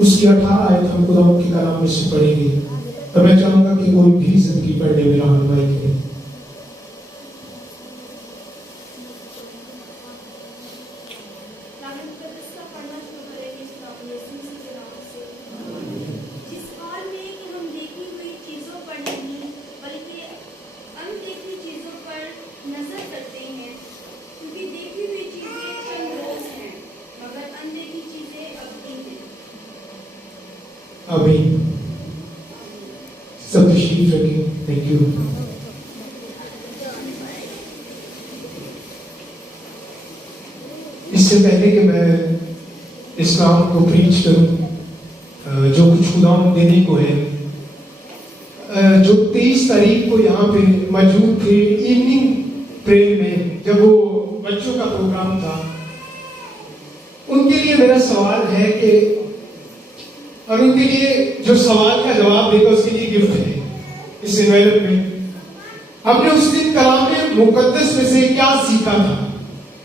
اس کی 18 آیت ہم خدا کے کلام میں سے پڑھیں گے، تو میں چاہوں گا کہ کوئی بھی زندگی پڑھنے میں رہنمائی کرے۔ آمین۔ سب تشریف رکھیں۔ Thank you. اس سے پہلے کہ میں اسلام کو پریچ کروں، جو کچھ خدا دینے کو ہے، جو 23 تاریخ کو یہاں پہ موجود تھے ایوننگ پریئر میں، جب وہ بچوں کا پروگرام تھا، ان کے لیے میرا سوال ہے کہ، اور ان کے لیے جو سوال کا جواب دے گا اس کے لیے گفٹ ہے اس انویلپ میں۔ ہم نے اس دن کلام مقدس میں سے کیا سیکھا تھا؟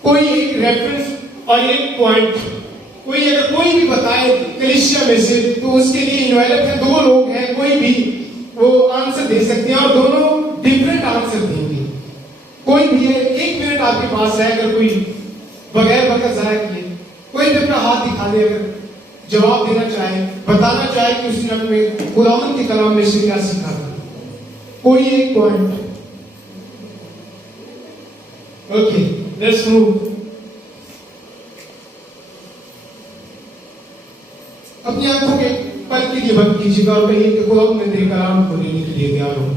کوئی ایک ریفرنس اور ایک پوائنٹ، کوئی اگر کوئی بھی بتائے کلیسیا میں سے، تو اس کے لیے انویلپ ہے، 2 لوگ ہیں، کوئی بھی وہ آنسر دے سکتے ہیں، اور دونوں ڈفرینٹ آنسر دیں گے۔ کوئی بھی ہے، 1 منٹ آپ کے پاس ہے، اگر کوئی بغیر وقت ضائع کیے کوئی بھی اپنا ہاتھ دکھا دے، اگر جواب دینا چاہے، بتانا چاہے کہ اس نے میں خداوند کے کلام میں سے کیا سیکھا تھا، کوئی ایک پوائنٹ۔ Okay, let's move. اپنی آنکھوں کے پل کے لیے بند کیجیے گا اور کہیے کہ خداوند میں تیرے کلام کو لینے کے لیے تیار ہوں۔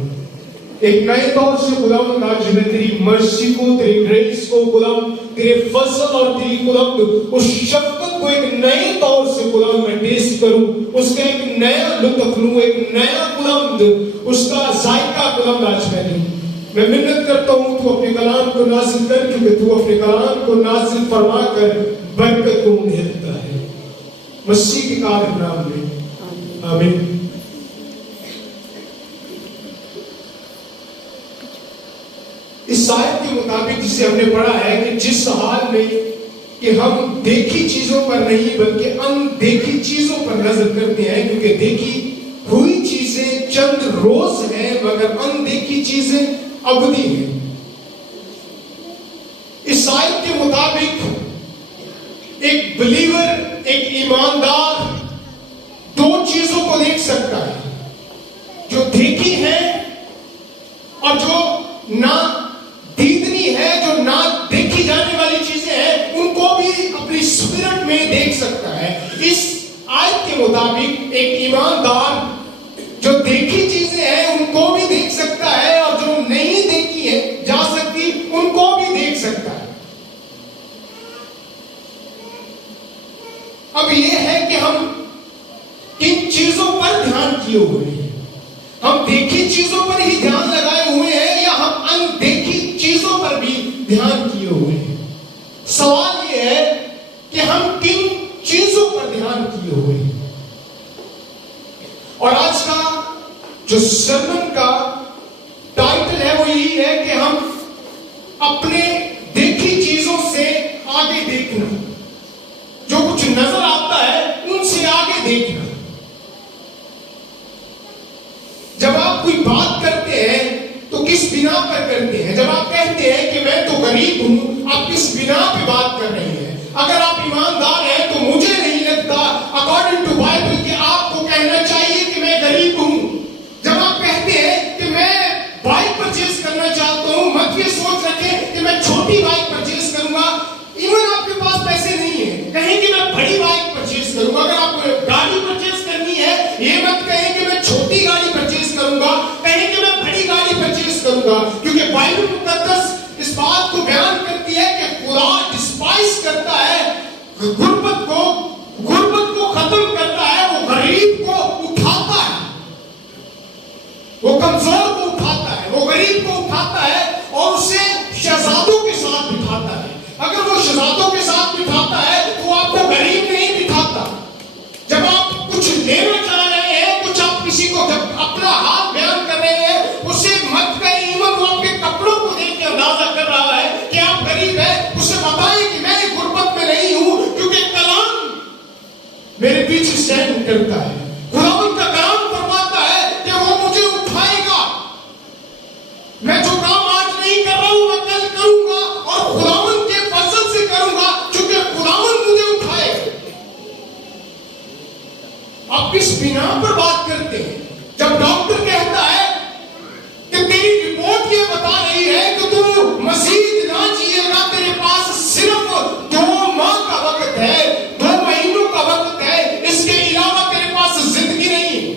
ایک نئے طور سے خداوند آج میں تیری مرسی کو، تیری گریس کو، خداوند تیرے فضل اور تیری خداوند اس شفقت کو ایک نئے طور سے خداوند میں ٹیسٹ کروں، اس کا ایک نیا لطف لوں، ایک نیا خداوند اس کا ذائقہ خداوند آج میں لوں۔ میں منت کرتا ہوں تو اپنے کلام کو نازل کر، کیونکہ تو اپنے کلام کو نازل فرما کر برکت کو مجھے دیتا ہے، مسیح کے قادر نام میں، آمین۔ اس آیت کے مطابق جسے ہم نے پڑھا ہے کہ جس حال میں کہ ہم دیکھی چیزوں پر نہیں بلکہ اندیکھی چیزوں پر نظر کرتے ہیں، کیونکہ دیکھی ہوئی چیزیں چند روز ہیں مگر اندیکھی چیزیں ابدی ہیں۔ اس آیت کے مطابق ایک بلیور، ایک ایماندار 2 چیزوں کو دیکھ سکتا ہے، جو دیکھی ہے اور جو نہ دیدنی ہے، جو نہ دیکھی جانے والی چیزیں ہیں، ان کو بھی اپنی اسپرٹ میں دیکھ سکتا ہے۔ اس آیت کے مطابق ایک ایماندار جو دیکھی چیزیں ہیں ان کو بھی دیکھ سکتا ہے، اور جو نہیں دیکھی ہے جا سکتی ان کو بھی دیکھ سکتا ہے۔ اب یہ ہے کہ ہم کن چیزوں پر دھیان کیے ہوئے ہیں؟ ہم دیکھی چیزوں پر ہی دھیان لگائے ہوئے ہیں یا ہم اندیکھی چیزوں پر بھی دھیان کیے ہوئے ہیں؟ سوال یہ ہے کہ ہم کن چیزوں پر دھیان کیے ہوئے ہیں؟ اور آج کا جو سرمن کا ٹائٹل ہے وہ یہی ہے کہ ہم اپنے دیکھی چیزوں سے آگے دیکھنا، جو کچھ نظر آتا ہے ان سے آگے دیکھنا۔ جب آپ کوئی بات کرتے ہیں تو کس بنا پر کرتے ہیں؟ جب آپ کہتے ہیں کہ میں تو غریب ہوں، آپ کس بنا پہ بات کر رہے ہیں؟ اگر آپ ایماندار ہیں تو مجھے نہیں لگتا اکارڈنگ ٹو بائبل کہ آپ کو کہنا چاہیے کہ میں غریب ہوں۔ جب آپ کہتے ہیں کہ میں بائک پرچیز کرنا چاہتا ہوں، مت یہ سوچ رکھیں کہ میں چھوٹی بائک پرچیز کروں گا، ایون آپ کے پاس پیسے نہیں ہیں، کہیں کہ میں بڑی بائک پرچیز کروں گا۔ اگر آپ کو گاڑی پرچیز کرنی ہے، یہ مت کہیں کہ میں چھوٹی گاڑی پرچیز کروں گا، کہیں کہ میں بڑی گاڑی پرچیز کروں گا، کیونکہ بائبل مقدس اس بات کو بیان کرتی ہے کہ خدا ڈسپائز کرتا ہے غربت کو ختم کرتا ہے، وہ غریب کو اٹھاتا ہے، وہ کمزور کو اٹھاتا ہے، وہ غریب کو اٹھاتا ہے اور اسے شہزادوں کے ساتھ بٹھاتا ہے۔ اگر وہ شہزادوں کے ساتھ بٹھاتا ہے تو آپ کو غریب نہیں بٹھاتا۔ جب آپ کچھ لینا چاہ رہے ہیں، کچھ آپ کسی کو جب اپنا ہاتھ بیان کر رہے ہیں، اسے مت کہیں، ایون وہ آپ کے کپڑوں کو دیکھ کے اندازہ کر رہا ہے کہ آپ غریب ہیں، اسے بتائیں کہ میں غربت میں نہیں ہوں، کیونکہ کلام میرے پیچھے اسٹینڈ کر بنا پر بات کرتے ہیں؟ جب ڈاکٹر کہتا ہے کہ تیری رپورٹ یہ بتا رہی ہے کہ تو مزید نہ جیے گا، تیرے پاس صرف 2 ماہ کا وقت ہے، 2 مہینوں کا وقت ہے، اس کے علاوہ تیرے پاس زندگی نہیں،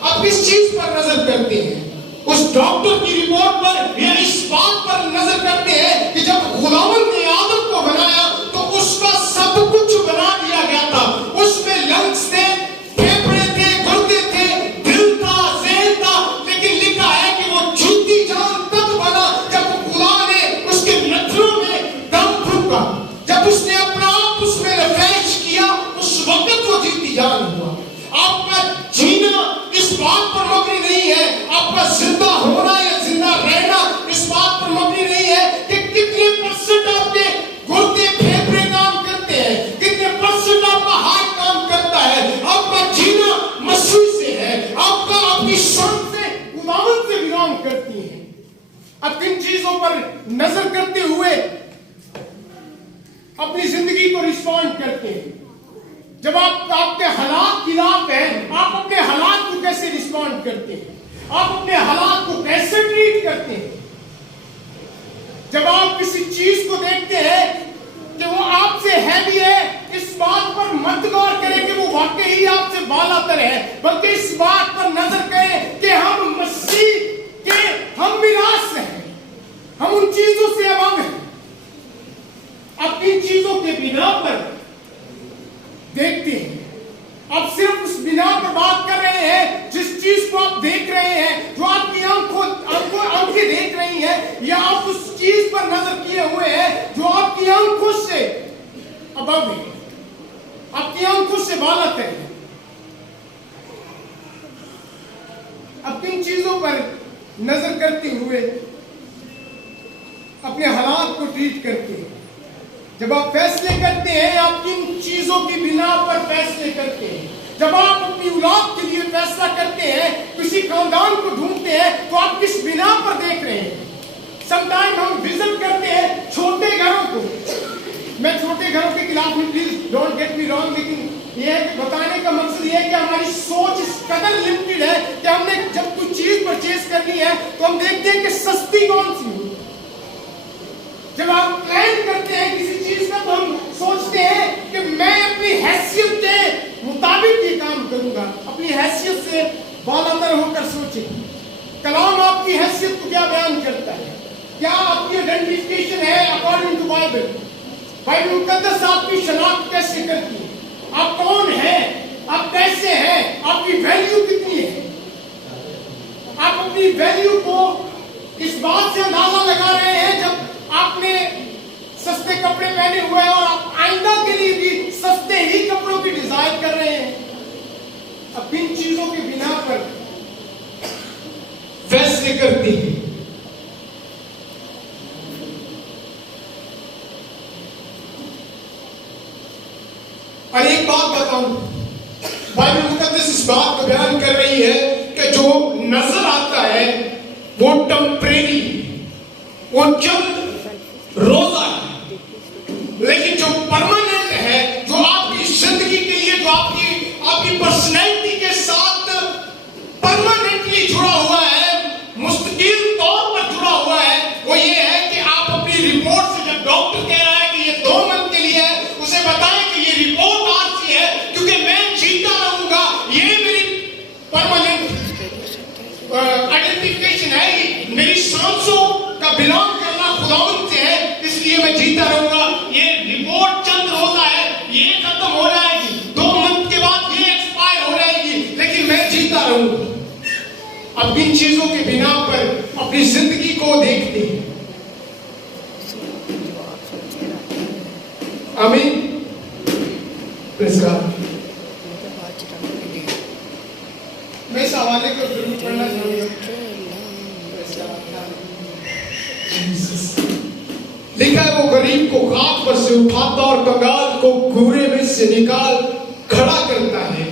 آپ کس چیز پر نظر کرتے ہیں؟ اس ڈاکٹر کی رپورٹ پر یا اس بات پر نظر کرتے ہیں کہ جب خداوند نے آدم کو بنایا تو اس کا سب کچھ بنا دیا گیا تھا، اس میں لنگس تھے، پھیپھڑے تھے، گردے تھے، دل تھا، ذہن تھا، لیکن لکھا ہے کہ وہ جیتی جان تب بنا جب خدا نے اس کے نتھنوں میں دم پھونکا، جب اس نے اپنا آپ اس میں ریفریش کیا، اس وقت وہ جیتی جان ہوا۔ آپ کا جینا اس بات پر مبنی نہیں ہے، آپ کا زندہ ہونا یا زندہ رہنا اس بات پر مبنی نہیں ہے کہ کتنے پرسنٹ آپ کے گردے پھیپھڑے کام کرتے ہیں، کتنے پرسنٹ آپ کا ہارٹ کام کرتا ہے۔ آپ کا جینا مسیح سے ہے، آپ کا اپنی شان سے خداوند سے بلانگ کرتی ہے۔ اب کن چیزوں پر نظر کرتے ہوئے اپنی زندگی کو رسپونڈ کرتے ہیں؟ جب آپ کے حالات خلاف ہیں، آپ اپنے حالات کو کیسے رسپونڈ کرتے ہیں؟ آپ اپنے حالات کو کیسے ٹریٹ کرتے ہیں؟ جب آپ کسی چیز کو دیکھتے ہیں کہ وہ آپ سے ہے بھی ہے، اس بات پر مت غور کریں کہ وہ واقعی آپ سے بالا تر ہے، بلکہ اس بات پر نظر کریں کہ ہم مسیح کے ہم میراث ہیں، ہم ان چیزوں سے ابو ہیں۔ اب ان چیزوں کے بنا پر دیکھتے ہیں، آپ صرف اس بنا پر بات کر رہے ہیں جس چیز کو آپ دیکھ رہے ہیں، جو آپ کی آنکھیں دیکھ رہی ہیں، یا آپ اس چیز پر نظر کیے ہوئے ہیں جو آپ کی آنکھوں سے ابو ہے، آپ کی آنکھوں سے بالاتر ہے۔ اب کن چیزوں پر نظر کرتے ہوئے اپنے حالات کو ٹریٹ کرتے ہیں؟ جب آپ فیصلے کرتے ہیں، آپ کن چیزوں کی بنا پر فیصلے کرتے ہیں؟ جب آپ اپنی اولاد کے لیے فیصلہ کرتے ہیں، کسی خاندان کو ڈھونڈتے ہیں، تو آپ کس بنا پر دیکھ رہے ہیں؟ سم ٹائم ہم وزٹ کرتے ہیں چھوٹے گھروں کو، میں چھوٹے گھروں کے خلاف ہوں، please don't get me wrong, لیکن یہ ہے کہ بتانے کا مقصد یہ ہے کہ ہماری سوچ اس قدر لمیٹڈ ہے کہ ہم نے جب کوئی چیز پرچیز کرنی ہے تو ہم دیکھتے ہیں کہ سستی کون سی ہو۔ جب آپ پلان کرتے ہیں کسی چیز کا تو ہم سوچتے ہیں کہ میں اپنی حیثیت کے مطابق یہ کام کروں گا، اپنی حیثیت سے بالاتر ہو کر سوچیں۔ کلام آپ کی حیثیت کو کیا بیان کرتا ہے؟ کیا آپ کی آئیڈینٹیفیکیشن ہے اکارڈنگ ٹو بائبل؟ بائبل مقدس آپ کی شناخت کیسے کرتی ہے؟ آپ کون ہیں؟ آپ کیسے ہیں؟ آپ کی ویلیو کتنی ہے؟ آپ اپنی ویلیو کو اس بات سے اندازہ لگا رہے ہیں جب آپ نے سستے کپڑے پہنے ہوئے ہیں اور آپ آئندہ کے لیے بھی سستے ہی کپڑوں کی ڈیزائر کر رہے ہیں۔ اب ان چیزوں کے بنا پر فیصلے کرتے ہیں۔ اور ایک بات بتاؤں، بائبل مقدس اس بات کو بیان کر رہی ہے کہ جو نظر آتا ہے وہ ٹمپریری، وہ چند روزہ ہے، لیکن جو پرماننٹ ہے، جو آپ کی زندگی کے لیے، جو آپ کی پرسنالٹی کے ساتھ پرماننٹلی جڑا ہوا ہے، مستقل طور پر جڑا ہوا ہے، وہ یہ ہے کہ آپ اپنی رپورٹ سے، جب ڈاکٹر کہہ رہا ہے کہ یہ 2 منتھ کے لیے ہے، اسے بتائیں کہ یہ رپورٹ آج سے ہے، کیونکہ میں جیتا رہوں گا، یہ میری پرماننٹ آئیڈینٹیفیکیشن ہے، میری سانسوں کا بلانگ کرنا خداوند سے ہے، اس لیے میں جیتا رہوں گا۔ یہ رپورٹ چند روزہ ہے، یہ ختم ہو جائے گی، 2 منتھ کے بعد یہ ایکسپائر ہو جائے گی، لیکن میں جیتا رہوں گا۔ اب ان چیزوں کے بنا پر اپنی زندگی کو دیکھتے ہیں۔ آمین۔ میں اس حوالے کو ضرور پڑھنا چاہوں گا۔ لکھا ہے وہ غریب کو خاک پر سے اٹھاتا اور کنگال کو گھورے میں سے نکال کھڑا کرتا ہے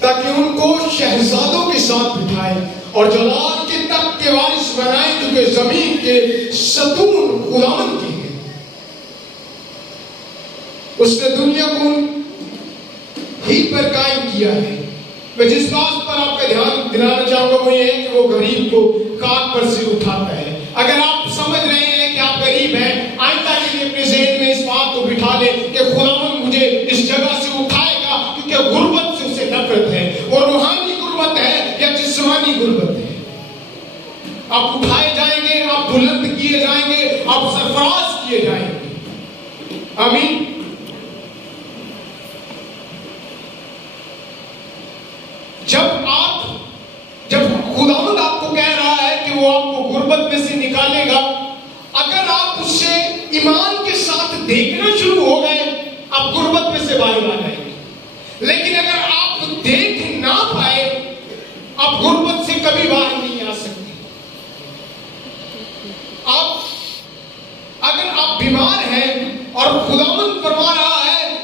تاکہ ان کو شہزادوں کے ساتھ بٹھائے اور جلال کے تخت کے وارث بنائے، کیونکہ زمین کے ستون خداوند کے ہیں۔ اس نے دنیا کو ہی پر قائم کیا ہے، میں جس بات پر آپ کا دھیان دلانا چاہوں گا وہ یہ ہے کہ وہ غریب کو کاٹ پر سے اٹھاتا ہے. اگر آپ سمجھ رہے ہیں کہ آپ غریب ہیں، آئندہ کے لیے اپنے ذہن میں اس بات کو بٹھا لیں کہ خداوند مجھے اس جگہ سے اٹھائے گا، کیونکہ غربت سے اسے نفرت ہے. اور روحانی غربت ہے یا جسمانی غربت ہے، آپ اٹھائے جائیں گے، آپ بلند کیے جائیں گے، آپ سرفراز کیے جائیں گے. آمین. جب خداوند آپ کو کہہ رہا ہے کہ وہ آپ کو غربت میں سے نکالے گا، اگر آپ اس سے ایمان کے ساتھ دیکھنا شروع ہو گئے، آپ غربت میں سے باہر آ جائیں گے. لیکن اگر آپ دیکھ نہ پائے، آپ غربت سے کبھی باہر نہیں آ سکتے. اگر آپ بیمار ہیں اور خداوند فرما رہا ہے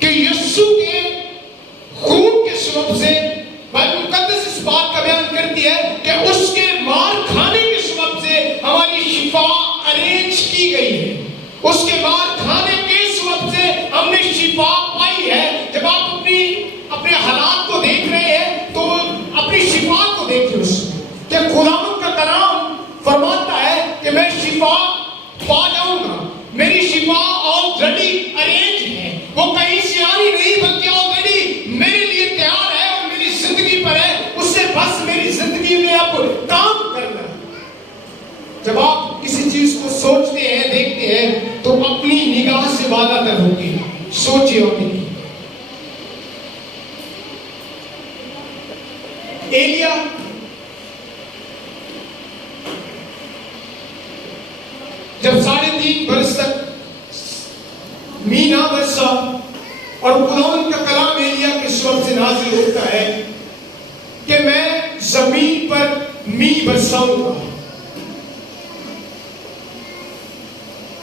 کہ یسوع کے خون کے سبب سے، بائبل مقدس اس بات کا بیان کرتی ہے کہ اس کے مار کھانے کے سبب سے ہماری شفا ارینج کی گئی ہے. اس کے مار کھانے کے سبب سے ہم نے شفا پائی ہے. جب آپ اپنے حالات کو دیکھ رہے ہیں تو اپنی شفا کو دیکھیں. اس کہ خداوند کا کلام فرماتا ہے کہ میں شفا پا جاؤں گا. میری شفا آلریڈی ارینج ہے، وہ کہیں سے آنی نہیں بلکہ آلریڈی میرے لیے تیار ہے اور میری زندگی پر ہے. اس سے بس میری زندگی میں اب کام کرنا. جب آپ کسی چیز کو سوچتے ہیں، دیکھتے ہیں تو اپنی نگاہ سے وعدہ تر ہوگی. سوچیے اور دیکھیے. ایلیا جب 3.5 برس تک مینا برسا اور خداوند کا کلام ایلیا کے سبب سے نازل ہوتا ہے کہ میں زمین پر می برساؤں گا.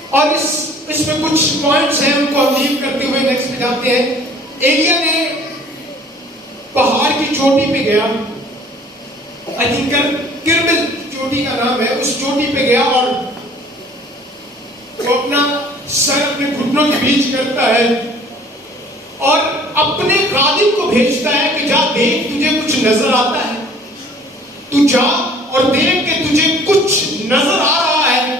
اور اس میں کچھ پوائنٹس ہیں، ان کو ہم لیو کرتے ہوئے نیکسٹ پہ جاتے ہیں. ایلیا نے پہاڑ کی چوٹی پہ گیا، آئی تھنک کرمل چوٹی کا نام ہے، اس چوٹی پہ گیا اور وہ اپنا سر اپنے گھٹنوں کے بیچ کرتا ہے اور اپنے خادم کو بھیجتا ہے کہ جا دیکھ تجھے کچھ نظر آتا ہے. تو جا اور دیکھ کہ تجھے کچھ نظر آ رہا ہے.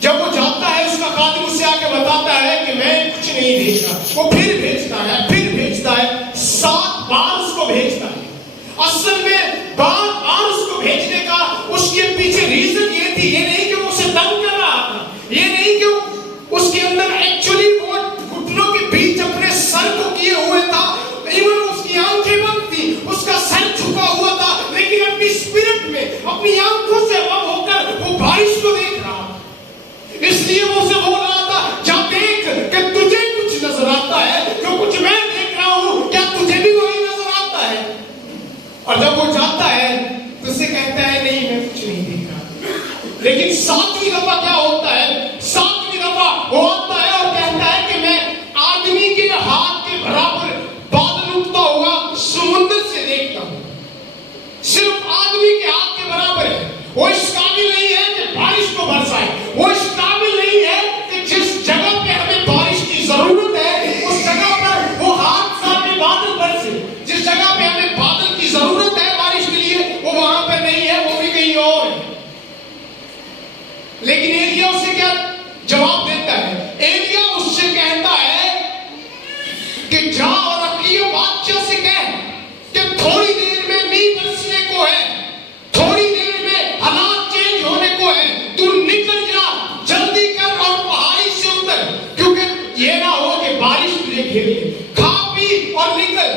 جب وہ جاتا ہے اس کا خادم اسے آ کے بتاتا ہے کہ میں کچھ نہیں دیکھا. وہ پھر بھیجتا ہے 7 بار اس کو بھیجتا ہے. اصل میں بار اس کو بھیجنے کا اس کے پیچھے ریزن یہ تھی، یہ نہیں کہ وہ اسے تنگ کر رہا تھا، یہ نہیں کہ اس کے اندر ایکچولی وہ گھٹنوں کے بیچ اپنے سر کو کیے ہوئے تھا. ایون اس کی آنکھیں بند تھی، اس کا سر جھکا ہوا تھا، لیکن اپنی اسپرٹ میں اپنی آنکھوں سے غم ہو کر وہ بارش کو دیکھ رہا تھا. اس لیے وہ اسے بول رہا تھا جا دیکھ کہ تجھے کچھ نظر آتا ہے، جو کچھ میں دیکھ رہا ہوں کیا تجھے بھی وہی نظر آتا ہے. اور جب وہ جاتا ہے تو اسے کہتا ہے نہیں میں کچھ نہیں دیکھ رہا. لیکن 7ویں دفعہ کیا ہوتا ہے؟ 7ویں دفعہ وہ آتا ہے اور کہتا ہے کہ میں آدمی کے ہاتھ کے برابر بادل اٹھتا ہوا سمندر سے دیکھتا ہوں. صرف آدمی کے ہاتھ کے برابر ہے. وہ اس قابل نہیں ہے کہ بارش کو برسائے. وہ اس قابل نہیں ہے کہ جس جگہ پہ ہمیں بارش کی ضرورت ہے اس جگہ پر وہ ہاتھ سامنے بادل برسے. جس جگہ پہ ہمیں بادل کی ضرورت ہے بارش کے لیے وہ وہاں پہ نہیں ہے، وہ بھی کہیں اور ہے. لیکن ایلیا اسے کیا جواب دیتا ہے؟ ایلیا اس سے کہتا ہے کہ جا اور اقلیہ بادشاہ سے کہہ کہ تھوڑی دیر میں می برسنے کو ہے، تھوڑی دیر میں حالات چینج ہونے کو ہے. تو نکل جا، جلدی کر اور پہاڑی سے اتر، کیونکہ یہ نہ ہو کہ بارش تجھے گھیر لے. کھا پی اور نکل،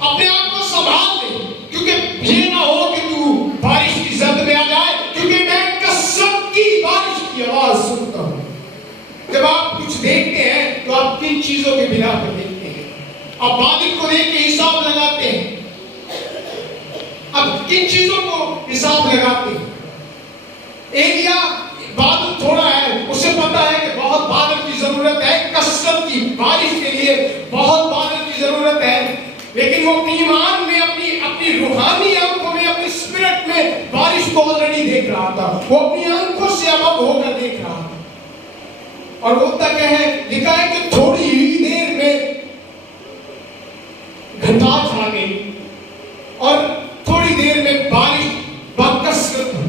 اپنے آپ کو سنبھال لے، کیونکہ یہ نہ ہو کہ تو بارش کی زد میں آ جائے، کیونکہ میں کثرت کی بارش کی آواز سنتا ہوں. جب آپ کچھ دیکھتے ہیں تو آپ کن چیزوں کے بنا پر دیکھتے ہیں؟ آپ بادل کو دیکھ کے حساب لگاتے ہیں. اب کن چیزوں کو حساب لگاتے ہیں؟ ایلیا بادل تھوڑا ہے، اسے پتا ہے کہ بہت بادل کی ضرورت ہے، کثرت کی بارش کے لیے بہت بادل کی ضرورت ہے. لیکن وہ اپنی ایمان میں اپنی روحانی آنکھوں میں اپنی اسپرٹ میں بارش کو آلریڈی دیکھ رہا تھا. وہ اپنی آنکھوں سے اب ہو کر دیکھ رہا تھا. اور ہوتا کیا ہے؟ لکھا ہے کہ تھوڑی ہی دیر میں گھٹا گئی اور تھوڑی دیر میں بارش بکثرت ہوئی.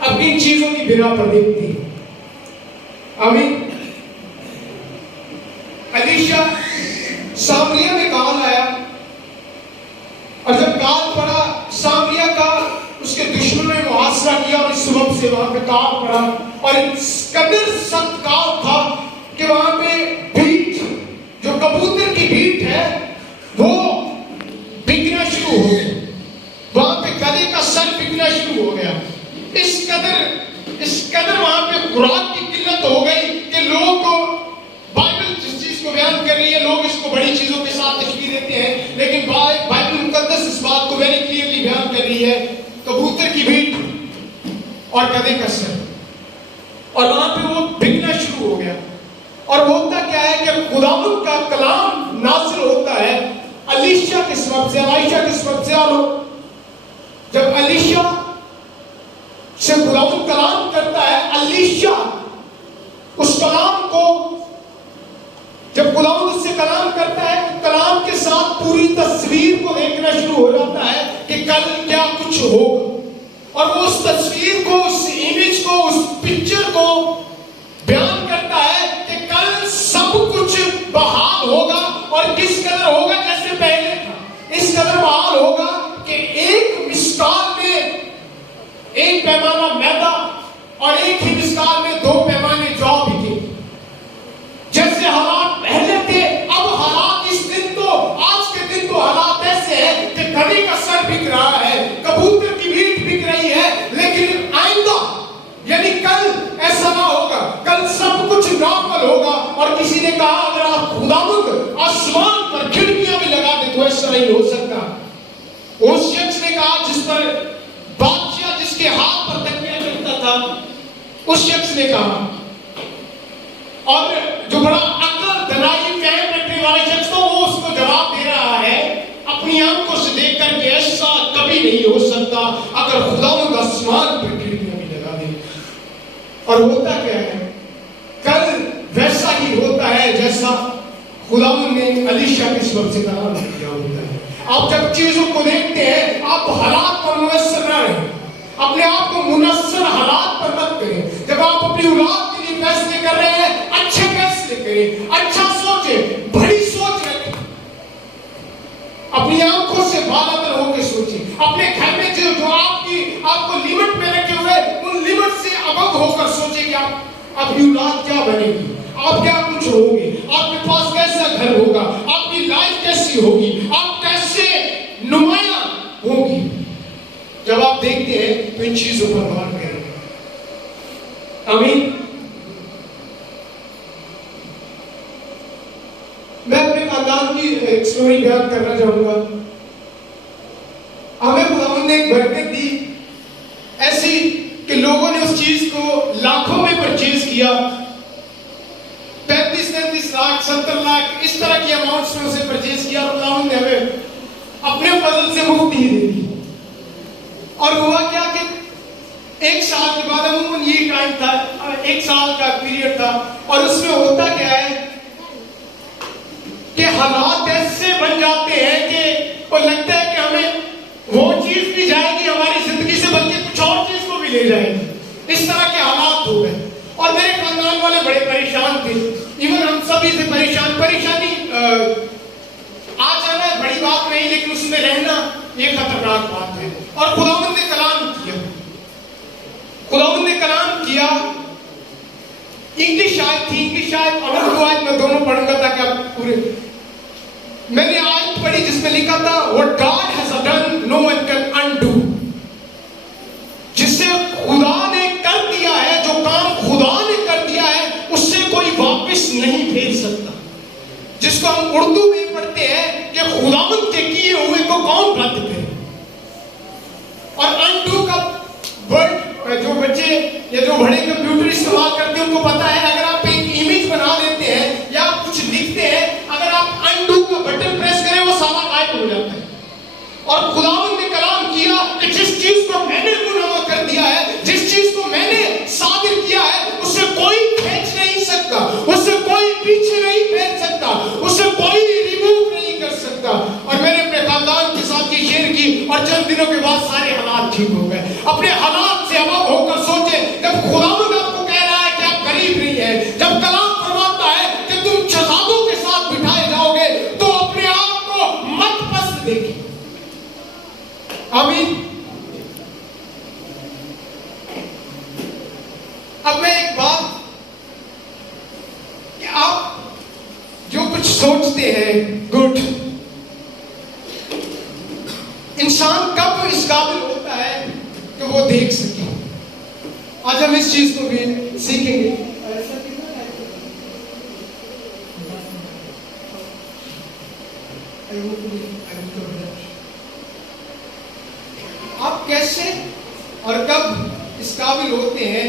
اب ان چیزوں کی بنا پر دیکھتی آمین. الیشا سامریہ میں کال آیا اور جب کال پڑا سامریہ کا اس کے دشمنوں نے محاصرہ کیا اور اس سبب سے وہاں پہ کال پڑا اور اس قدر سخت کال تھا کہ وہاں پہ بھیٹ جو کبوتر کی بھیٹ ہے وہ بکنا شروع ہو گیا. وہاں پہ گدھے کا سر بکنا شروع ہو گیا. اس قدر وہاں پہ خوراک کی قلت ہو گئی کہ لوگ بائبل جس چیز کو بیان کر رہی ہے لوگ اس کو بڑی چیزوں کے ساتھ تشبیہ دیتے ہیں, لیکن بائبل مقدس اس بات کو ویری کلیئرلی بیان کر رہی ہے کبوتر کی بھیٹ اور گدھے کا سر. اور وہاں پہ وہ بکنا شروع ہو گیا. اور ہوتا کیا ہے کہ خداوند کا کلام نازل ہوتا ہے الیشا کے سبب سے, عائشہ کے سبب سے. جب الیشا سے خداوند کلام کرتا ہے, الیشا اس کلام کو جب خداوند اس سے کلام کرتا ہے کلام کے ساتھ پوری تصویر کو دیکھنا شروع ہو جاتا ہے کہ کل کیا کچھ ہوگا. اور وہ اس تصویر کو, اس امیج کو, اس پکچر کو بیان کرتا ہے کہ کل سب کچھ بحال ہوگا اور کس قدر ہوگا جیسے پہلے تھا. اس قدر بحال ہوگا کہ ایک مسکال میں ایک پیمانہ میدا اور ایک ہی مسکال میں 2 پیمانے جو بکے. جیسے حالات پہلے تھے اب حالات اس دن تو آج کے دن تو حالات ایسے ہیں کہ گدھے کا سر بک رہا ہے, کبوتر کی بھیٹ بک رہی ہے, لیکن آئندہ یعنی کل ایسا نہ ہوگا. کل سب کچھ نارمل ہوگا. اور کسی نے کہا اگر آپ خداوند آسمان پر کھڑکیاں بھی لگا دیں تو ایسا نہیں ہو سکتا. اس شخص نے کہا جس پر بادشاہ جس کے ہاتھ پر تکیہ رکھتا تھا, اس شخص نے کہا, اور جو بڑا عقل دانائی فہم رکھنے والا شخص تھا وہ اس کو جواب دے رہا ہے اپنی آنکھوں سے دیکھ کر کہ ایسا کبھی نہیں ہو سکتا اگر خداوند آسمان پر کھڑکیاں بھی لگا دے. اور ہوتا کیا ہے کل ویسا ہی ہوتا ہے جیسا خداوند نے الیشا کے سبب سے کلام کیا ہوتا ہے. آپ جب چیزوں کو دیکھتے ہیں آپ حالات پر منحصر نہ رہیں, اپنے آپ کو منحصر حالات پر مت کریں. جب آپ اپنی اولاد کے لیے فیصلے کر رہے ہیں اچھے فیصلے کریں, اچھا سوچیں, بڑی سوچ رکھیں, اپنی آنکھوں سے بالا تر ہو کے سوچیں. اپنے گھر میں جو آپ کو لیمٹ میں رکھے ہوئے ان لیمٹ سے ابو ہو کر سوچیں کہ آپ اپنی اولاد کیا بنے گی, آپ کیا کچھ ہوگے, آپ کے پاس کیسا گھر ہوگا, آپ کی لائف کیسی ہوگی, آپ کیسے نمایاں ہوگی. جب آپ دیکھتے ہیں تو ان چیزوں پر غور کریں. آمین. میں اپنے خاندان کی ایک سٹوری بیان کرنا چاہوں گا. ہمیں خداوند نے ایک برکت دی ایسی کہ لوگوں نے اس چیز کو لاکھوں میں پرچیز کیا, 35-37 لاکھ 70 لاکھ اس طرح کی اماؤنٹس میں اسے پرچیز کیا. اور خداوند نے ہمیں اپنے فضل سے مفت ہی دے دی. اور ہوا کیا کہ 1 سال کے بعد عموماً یہ ٹائم تھا, 1 سال کا پیریڈ تھا, اور اس میں ہوتا کیا ہے کہ حالات ایسے بن جاتے ہیں کہ وہ لگتا ہے کہ ہمیں وہ چیز بھی جائے گی ہماری زندگی سے بلکہ کچھ اور چیز کو بھی لے جائے گی. اس طرح کے حالات ہو گئے اور میرے خاندان والے بڑے پریشان تھے. ایون ہم سبھی سے پریشانی آ جانا بڑی بات نہیں, لیکن اس میں رہنا یہ خطرناک بات ہے. اور خداوند نے کلام کیا. انگلش آیت اور اردو آیت میں دونوں پڑھوں گا تاکہ آپ پورے. میں نے آیت پڑھی جس میں لکھا تھا what God has done no one can undo. جسے خدا نے کر دیا ہے, جو کام خدا نے کر دیا ہے اس سے کوئی واپس نہیں پھیر سکتا. جس کو ہم اردو میں پڑھتے ہیں کہ خداوند کے کیے ہوئے کو کون رد کرے. اور انڈو کا ورڈ جو بچے یا جو بڑے کمپیوٹر استعمال کرتے ہیں ان کو پتا ہے, اگر آپ ایک امیج بنا دیتے ہیں یا آپ کچھ لکھتے ہیں, اگر آپ انڈو کا بٹن پریس کریں وہ سارا غائب ہو جاتا ہے. اور خداوند نے کلام کیا کہ جس چیز کو میں نے منہدم کر دیا ہے, جس چیز کو میں نے صادر کیا ہے, اس سے کوئی کھینچ نہیں سکتا, اس سے کوئی پیچھے نہیں پھیر سکتا, اس سے کوئی ریموو نہیں کر سکتا. اور میرے اپنے چند دنوں کے بعد سارے حالات ٹھیک ہو گئے. اپنے حالات سے الگ ہو کر سوچیں. جب خداوند آپ کو کہہ رہا ہے کہ آپ غریب نہیں ہیں, جب کلام فرماتا ہے کہ تم شہزادوں کے ساتھ بٹھائے جاؤ گے, تو اپنے آپ کو مت پست دیکھیں. آمین. اب میں ایک بات, کہ آپ جو کچھ سوچتے ہیں گڈ, انسان کب اس قابل ہوتا ہے کہ وہ دیکھ سکے. آج ہم اس چیز کو بھی سیکھیں گے. آپ کیسے اور کب اس قابل ہوتے ہیں